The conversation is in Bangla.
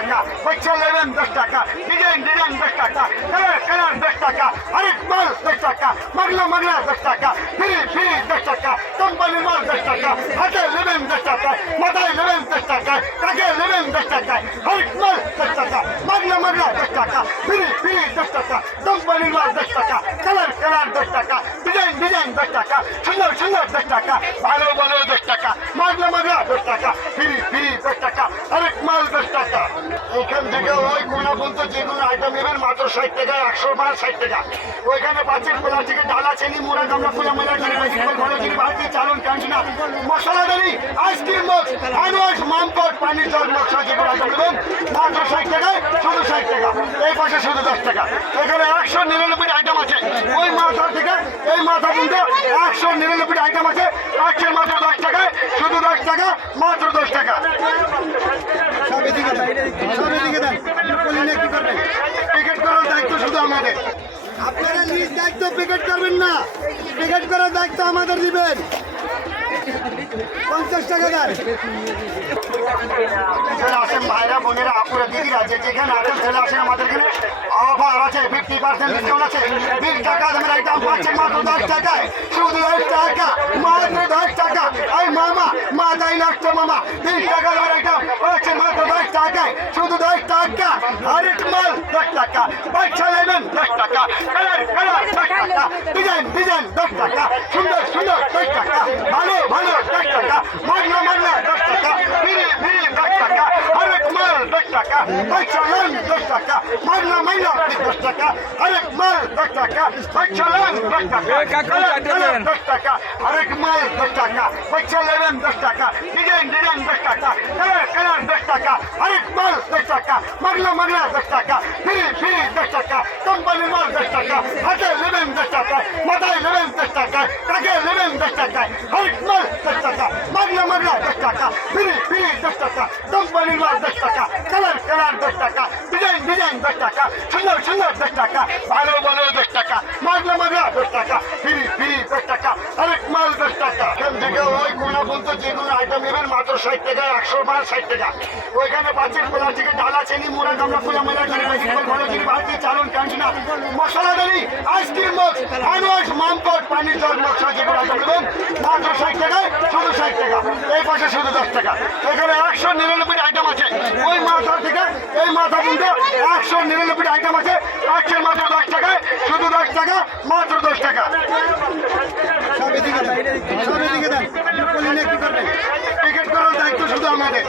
টাকা, বাচ্চা নেবেন 10 টাকা, ডিজাইন 10 টাকা, কালার 10 টাকা, আরেক মাল 10 টাকা, মাগলা 10 টাকা, ফ্রি 10 টাকা, কোম্পানির মাল 10 টাকা, হাতে নেবেন 10 টাকা, মাথায় নেবেন 10 টাকা, টাকে নেবেন 10 টাকা, আরেক মাল 10 টাকা, মাগলা 10 টাকা, ফ্রি 10 টাকা, কোম্পানির মাল 10 টাকা, কালার 10 টাকা, ডিজাইন 10 টাকা, সুন্দর 10 টাকা, ভালো 10 টাকা, মাগলা 10 টাকা, ফ্রি 10 টাকা, আরেক মাল 10 টাকা। এখান থেকে ওই কোনা বলতো যে কোনো আইটেম নেবেন মাত্র 60 টাকা, 100 মাল 60 টাকা। ওইখানে পাচ্ছেন খোলা থেকে ডালা চিনি মুড়া গামলা ফুলা মেলা করে ভালো জিনিস ভারতীয় চালন ক্যান্টিনা মশলাদারি আইসক্রিম বক্স হ্যান্ডওয়াশ মামপট পানির জল নকশা যেগুলো আইটেম নেবেন মাত্র 60 টাকায়, শুধু 60 টাকা। এই পাশে শুধু 10 টাকা। এখানে 199 আইটেম আছে। ওই মাথা থেকে এই মাথা পর্যন্ত 199 আইটেম আছে। আজকের মাত্র 10 টাকায়, শুধু 10 টাকা, মাত্র 10 টাকা। টিকিট করার দায়িত্ব শুধু আমাদের। আপনারা নিজ দায়িত্ব পিকেট করবেন না, পিকেট করার দায়িত্ব আমাদের দিবেন। 50 টাকা দেন। আসেন ভাইরা বোনেরা আপুরা দিদিরা যে যেখানে আছেন চলে আসেন আমাদের এখানে অফার আছে, 50% ডিসকাউন্ট আছে। 20 টাকা দামের আইটেম পাচ্ছেন মাত্র 10 টাকায়, শুধু 10 টাকা, মাত্র 10 টাকা। এই মামা মাথায় লাগছে মামা, 20 টাকা দামের আইটেম পাচ্ছেন মাত্র 10 টাকায়, শুধু 10 টাকা। আরেক মাল 10 টাকা, বাচ্চা নেবেন 10 টাকা, কালার 10 টাকা, ডিজাইন 10 টাকা, সুন্দর 10 টাকা, ভালো 10 টাকা, মাগনা 10 টাকা, ফ্রি 10 টাকা, আরেক মাল 10 টাকা, বাচ্চা নেন 10 টাকা, মাগনা 10 টাকা, আরেক মাল 10 টাকা, বাচ্চা নেন 10 টাকা, কালার 10 টাকা, আরেক মাল 10 টাকা, বাচ্চা নেবেন 10 টাকা, ডিজাইন 10 টাকা, কালার 10 টাকা, আরেক মাল 10 টাকা, মাগনা 10 টাকা, ফ্রি 10 টাকা, কোম্পানির মাল 10 টাকা, হাতে নেবেন 10 টাকা, মাথায় নেবেন 10 টাকা, টাকে নেবেন 10 টাকা, আরেক মাল 10 টাকা, মাগনা 10 টাকা, ফ্রি 10 টাকা, কোম্পানির মাল 10 টাকা, কালার 10 টাকা, ডিজাইন 10 টাকা, সুন্দর 10 টাকা, ভালো 10 টাকা, মাগনা 10 টাকা, ফ্রি 10 টাকা, আরেক মাল 10 টাকা। এখান থেকে ওই কোনা বলতো যে কোনো আইটেম নেবেন মাত্র 60 টাকা, 100 মাল 60 টাকা। ওইখানে পাচ্ছেন খোলা থেকে ডালা চিনি মুড়া গামলা ফুলা মেলা করে ভালো জিনিস ভারতীয় চালন ক্যান্টিনা মশলাদারি আইসক্রিম বক্স হ্যান্ডওয়াশ মামপট পানির জল নকশা যেগুলো আইটেম নেবেন মাত্র 60 টাকায়, শুধু 60 টাকা। এই পাশে শুধু 10 টাকা। এখানে 199 আইটেম আছে। ওই মাথা থেকে এই মাথা পর্যন্ত 199 আইটেম আছে। আজকের মাত্র 10 টাকায়, শুধু 10 টাকা, মাত্র 10 টাকা। টিকিট করার দায়িত্ব শুধু আমাদের।